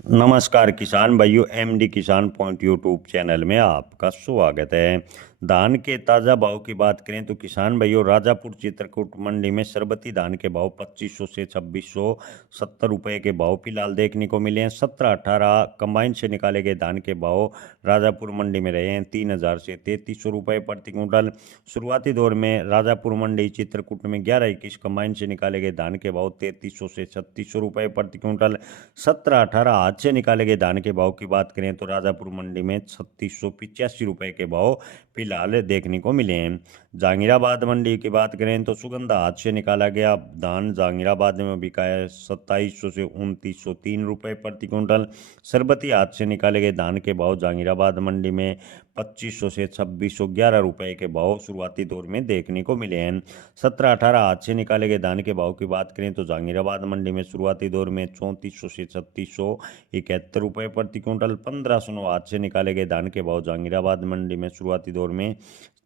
नमस्कार किसान भाइयों, एमडी किसान पॉइंट यूट्यूब चैनल में आपका स्वागत है। धान के ताज़ा भाव की बात करें तो किसान भाइयों, राजापुर चित्रकूट मंडी में सरबती धान के भाव 2500 से 2670 रुपए के भाव फिलहाल देखने को मिले हैं। 17-18 कंबाइन से निकाले गए धान के भाव राजापुर मंडी में रहे हैं 3000 से 3300 रुपए प्रति क्विंटल। शुरुआती दौर में राजापुर मंडी चित्रकूट में 11-21 कंबाइन से निकाले गए धान के भाव 3300 से 3600 रुपए प्रति क्विंटल। 17-18 हाथ से निकाले गए धान के भाव की बात करें तो राजापुर मंडी में 3685 रुपए के भाव फिलहाल देखने को मिले हैं। जहांगीराबाद मंडी की बात करें तो सुगंधा हाथ से निकाला गया धान जहांगीराबाद में बिका है 2700 से 2903 रुपए प्रति क्विंटल। सरबती हाथ से निकाले गए धान के भाव जहांगीराबाद मंडी में 2500 से 2611 रुपए के भाव शुरुआती दौर में देखने को मिले हैं। 17-18 हाथ से निकाले गए धान के भाव की बात करें तो जहांगीराबाद मंडी में शुरुआती दौर में 3400 से 3671 रुपए प्रति क्विंटल। 1509 हाथ से निकाले गए धान के भाव जहांगीराबाद मंडी में शुरुआती दौर में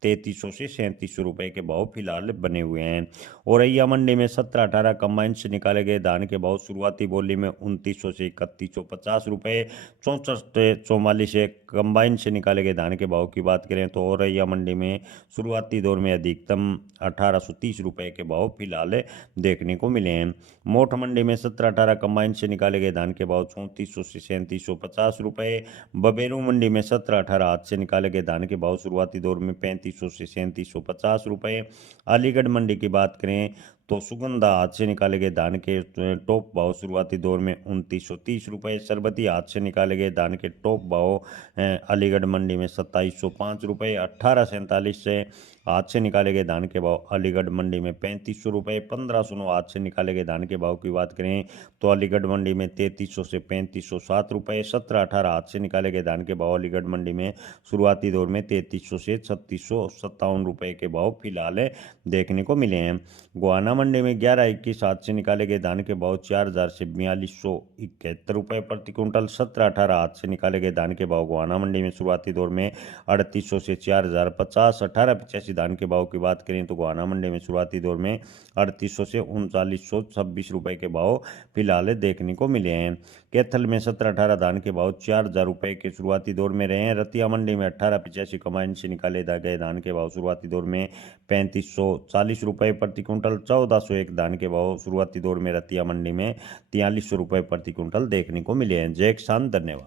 3300 से 3700 रुपए के भाव फिलहाल बने हुए हैं। औरैया मंडी में 17-18 कंबाइन से निकाले गए धान के भाव शुरुआती बोली में 2900 से 3150 रुपए। 64-44 से कंबाइन से निकाले गए धान के भाव की बात करें तो औरैया मंडी में शुरुआती दौर में अधिकतम 1830 रुपए के भाव फिलहाल देखने को मिले हैं। मोठ मंडी में 17-18 कंबाइन से निकाले गए धान के भाव 3400 से 3750 रुपए। बबेरू मंडी में 17-18 हाथ से निकाले गए धान के भाव शुरुआती दौर में 3500 से 3750 रुपए। अलीगढ़ मंडी की बात करें तो सुगंधा हाथ से निकाले गए धान के टॉप भाव शुरुआती दौर में 2930 रुपए। सरबती हाथ से निकाले गए धान के टॉप भाव अलीगढ़ मंडी में 2705 रुपए। 1847 से हाथ से निकाले गए धान के भाव अलीगढ़ मंडी में 3500 रुपए। 1509 हाथ से निकाले गए धान के भाव की बात करें तो अलीगढ़ मंडी में 3300 से 3507 रुपए। 17-18 हाथ से निकाले गए धान के भाव अलीगढ़ मंडी में शुरुआती दौर में 3300 से 3657 रुपए के भाव फिलहाल देखने को मिले हैं। गोहाना मंडी में 11-21 हाथ से निकाले गए धान के भाव 4000 से 4271 रुपए प्रति क्विंटल। 17-18 हाथ से निकाले गए धान के भाव गोहाना मंडी में शुरुआती दौर में 3800 से 4050। 1885 धान के भाव की बात करें तो गोहाना मंडी में शुरुआती दौर में 3800 से 3926 रुपए के भाव फिलहाल देखने को मिले हैं। कैथल में 17-18 धान के भाव 4000 रुपए के शुरुआती दौर में रहे हैं। रतिया मंडी में 1885 कंबाइन से निकाले गए धान के भाव शुरुआती दौर में 3540 रुपए प्रति क्विंटल। 1401 धान के भाव शुरुआती दौर में रतिया मंडी में 4300 रुपए प्रति क्विंटल देखने को मिले हैं। जय किसान, धन्यवाद।